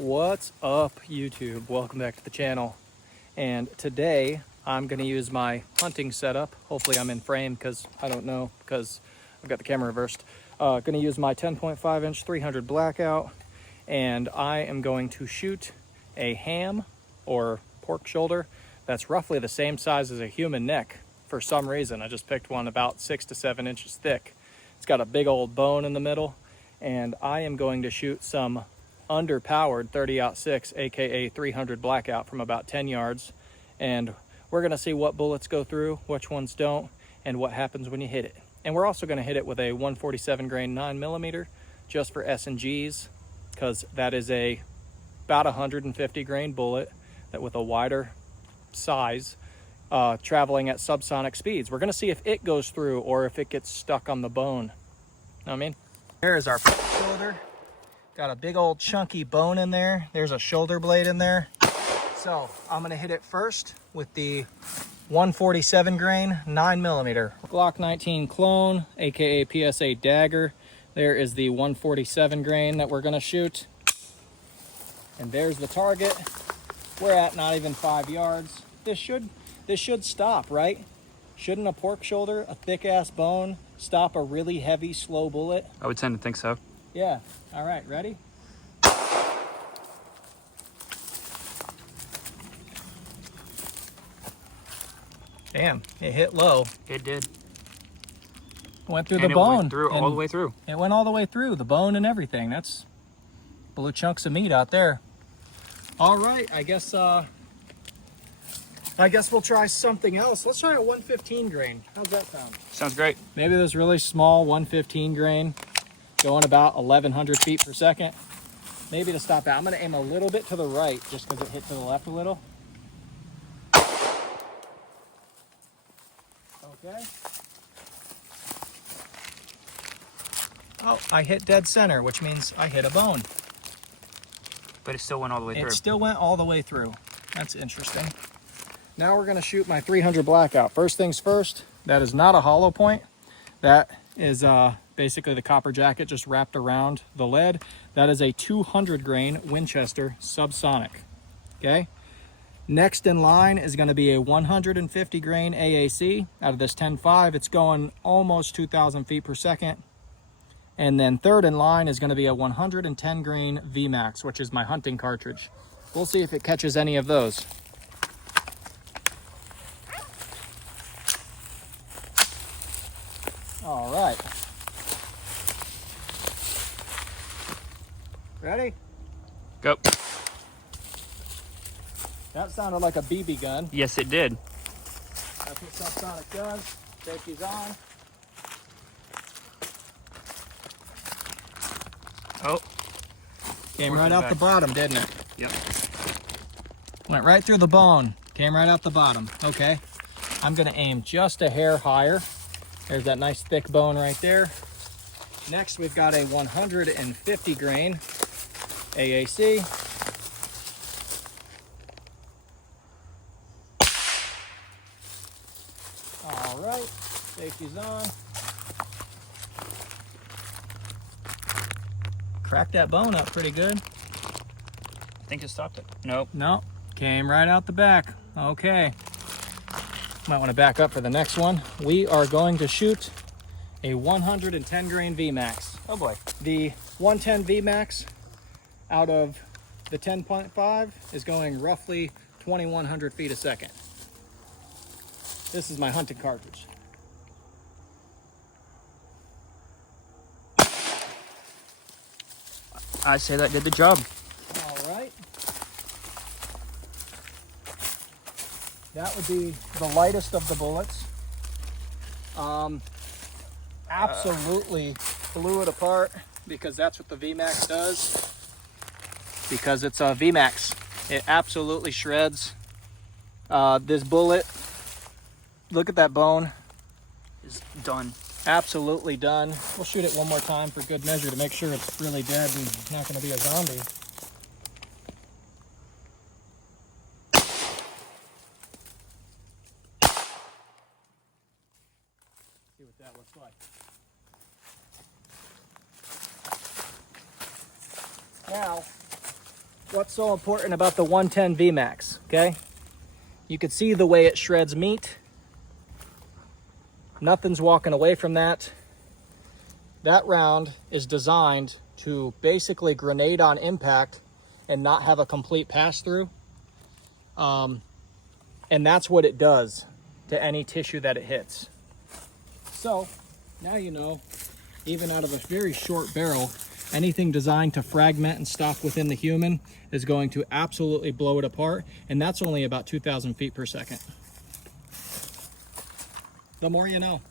What's up, YouTube? Welcome back to the channel. And today I'm going to use my hunting setup. Hopefully I'm in frame because I don't know because I've got the camera reversed. Going to use my 10.5 inch 300 Blackout, and I am going to shoot a ham or pork shoulder that's roughly the same size as a human neck. For some reason I just picked one about 6 to 7 inches thick. It's got a big old bone in the middle, and I am going to shoot some underpowered 30-06 aka 300 Blackout from about 10 yards, and we're going to see what bullets go through, which ones don't, and what happens when you hit it. And we're also going to hit it with a 147 grain 9mm just for S&Gs, because that is about 150 grain bullet that with a wider size traveling at subsonic speeds. We're going to see if it goes through or if it gets stuck on the bone. Know what I mean? Here's our shoulder. Got a big old chunky bone in there. There's a shoulder blade in there. So I'm gonna hit it first with the 147 grain 9mm Glock 19 clone, aka PSA dagger. There is the 147 grain that we're gonna shoot. And there's the target. We're at not even 5 yards. This should stop, right? Shouldn't a pork shoulder, a thick ass bone, stop a really heavy, slow bullet? I would tend to think so. Yeah. All right, ready? Damn, it hit low. It did. Went through the bone. Went through all the way through. It went all the way through, the bone and everything. That's blue chunks of meat out there. All right, I guess we'll try something else. Let's try a 115 grain. How's that sound? Sounds great. Maybe this really small 115 grain going about 1100 feet per second. Maybe to stop out. I'm going to aim a little bit to the right just because it hit to the left a little. Okay. Oh, I hit dead center, which means I hit a bone. But it still went all the way through. It still went all the way through. That's interesting. Now we're going to shoot my 300 Blackout. First things first, that is not a hollow point. That is basically the copper jacket just wrapped around the lead. That is a 200 grain Winchester subsonic. Okay. Next in line is going to be a 150 grain AAC. Out of this 10.5, it's going almost 2,000 feet per second. And then third in line is going to be a 110 grain VMAX, which is my hunting cartridge. We'll see if it catches any of those. All right. Ready? Go. That sounded like a BB gun. Yes, it did. That's what subsonic does. Safety's on. Oh. Came right out the bottom, didn't it? Yep. Went right through the bone. Came right out the bottom. Okay. I'm going to aim just a hair higher. There's that nice thick bone right there. Next, we've got a 150 grain AAC. All right, safety's on. Cracked that bone up pretty good. I think it stopped it. Nope. Nope, came right out the back. Okay. Might want to back up for the next one. We are going to shoot a 110 grain VMAX. Oh boy. The 110 VMAX out of the 10.5 is going roughly 2,100 feet a second. This is my hunting cartridge. I say that did the job. All right. That would be the lightest of the bullets. Absolutely blew it apart because that's what the VMAX does. Because it's a VMAX. It absolutely shreds. This bullet, look at that bone. Is done. Absolutely done. We'll shoot it one more time for good measure to make sure it's really dead and not going to be a zombie. See what that looks like. Now, what's so important about the 110 VMAX, okay? You can see the way it shreds meat. Nothing's walking away from that. That round is designed to basically grenade on impact and not have a complete pass-through. And that's what it does to any tissue that it hits. So now you know, even out of a very short barrel, anything designed to fragment and stop within the human is going to absolutely blow it apart, and that's only about 2,000 feet per second. The more you know.